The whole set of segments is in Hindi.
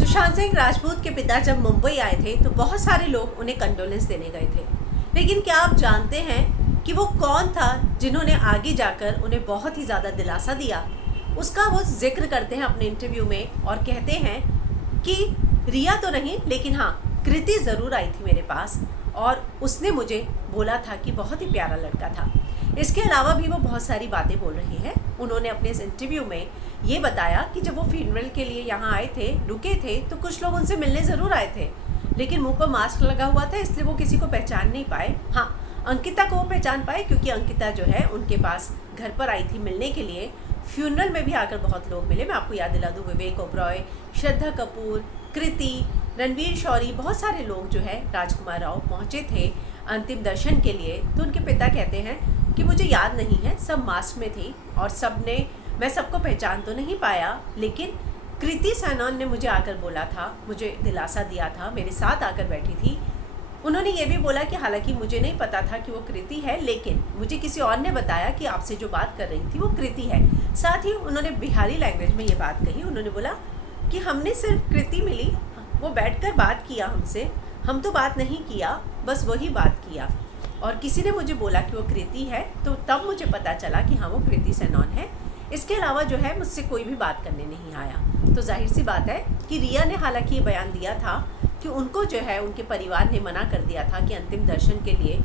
सुशांत सिंह राजपूत के पिता जब मुंबई आए थे तो बहुत सारे लोग उन्हें कंडोलेंस देने गए थे। लेकिन क्या आप जानते हैं कि वो कौन था जिन्होंने आगे जाकर उन्हें बहुत ही ज़्यादा दिलासा दिया? उसका वो जिक्र करते हैं अपने इंटरव्यू में और कहते हैं कि रिया तो नहीं, लेकिन हाँ, कृति ज़रूर आई थी मेरे पास और उसने मुझे बोला था कि बहुत ही प्यारा लड़का था। इसके अलावा भी वो बहुत सारी बातें बोल रही हैं। उन्होंने अपने इस इंटरव्यू में ये बताया कि जब वो फ्यूनरल के लिए यहाँ आए थे, रुके थे, तो कुछ लोग उनसे मिलने ज़रूर आए थे, लेकिन मुंह पर मास्क लगा हुआ था, इसलिए वो किसी को पहचान नहीं पाए। हाँ, अंकिता को वो पहचान पाए क्योंकि अंकिता जो है उनके पास घर पर आई थी मिलने के लिए। फ्यूनरल में भी आकर बहुत लोग मिले। मैं आपको याद दिला दूँ, विवेक ओबरॉय, श्रद्धा कपूर, कृति, रणवीर शौरी, बहुत सारे लोग जो है, राजकुमार राव पहुँचे थे अंतिम दर्शन के लिए। तो उनके पिता कहते हैं कि मुझे याद नहीं है, सब मास्क में थी और सब ने, मैं सबको पहचान तो नहीं पाया, लेकिन कृति सैनन ने मुझे आकर बोला था, मुझे दिलासा दिया था, मेरे साथ आकर बैठी थी। उन्होंने ये भी बोला कि हालांकि मुझे नहीं पता था कि वो कृति है, लेकिन मुझे किसी और ने बताया कि आपसे जो बात कर रही थी वो कृति है। साथ ही उन्होंने बिहारी लैंग्वेज में ये बात कही। उन्होंने बोला कि हमने सिर्फ कृति मिली, वो बैठकर बात किया हमसे, हम तो बात नहीं किया, बस वही बात किया, और किसी ने मुझे बोला कि वो कृति है, तो तब मुझे पता चला कि हाँ, वो कृति सैनन है। इसके अलावा जो है मुझसे कोई भी बात करने नहीं आया। तो जाहिर सी बात है कि रिया ने हालांकि ये बयान दिया था कि उनको जो है उनके परिवार ने मना कर दिया था कि अंतिम दर्शन के लिए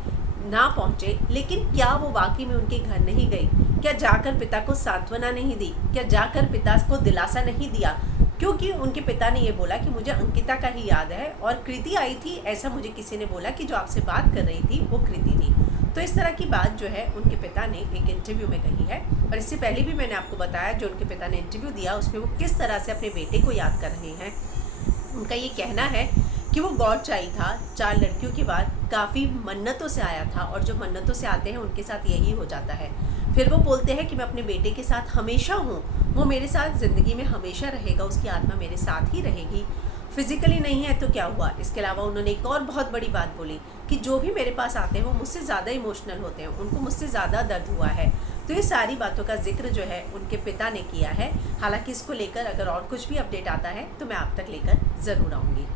ना पहुँचे, लेकिन क्या वो वाकई में उनके घर नहीं गई? क्या जाकर पिता को सांत्वना नहीं दी? क्या जाकर पिता को दिलासा नहीं दिया? क्योंकि उनके पिता ने ये बोला कि मुझे अंकिता का ही याद है और कृति आई थी, ऐसा मुझे किसी ने बोला कि जो आपसे बात कर रही थी वो कृति थी। तो इस तरह की बात जो है उनके पिता ने एक इंटरव्यू में कही है। और इससे पहले भी मैंने आपको बताया जो उनके पिता ने इंटरव्यू दिया उसमें वो किस तरह से अपने बेटे को याद कर रहे हैं। उनका ये कहना है कि वो गॉड चाइल्ड था, 4 लड़कियों के बाद काफ़ी मन्नतों से आया था, और जो मन्नतों से आते हैं उनके साथ यही हो जाता है। फिर वो बोलते हैं कि मैं अपने बेटे के साथ हमेशा हूँ, वो मेरे साथ ज़िंदगी में हमेशा रहेगा, उसकी आत्मा मेरे साथ ही रहेगी, फिज़िकली नहीं है तो क्या हुआ। इसके अलावा उन्होंने एक और बहुत बड़ी बात बोली कि जो भी मेरे पास आते हैं वो मुझसे ज़्यादा इमोशनल होते हैं, उनको मुझसे ज़्यादा दर्द हुआ है। तो ये सारी बातों का जिक्र जो है उनके पिता ने किया है। हालांकि इसको लेकर अगर और कुछ भी अपडेट आता है तो मैं आप तक लेकर ज़रूर आऊँगी।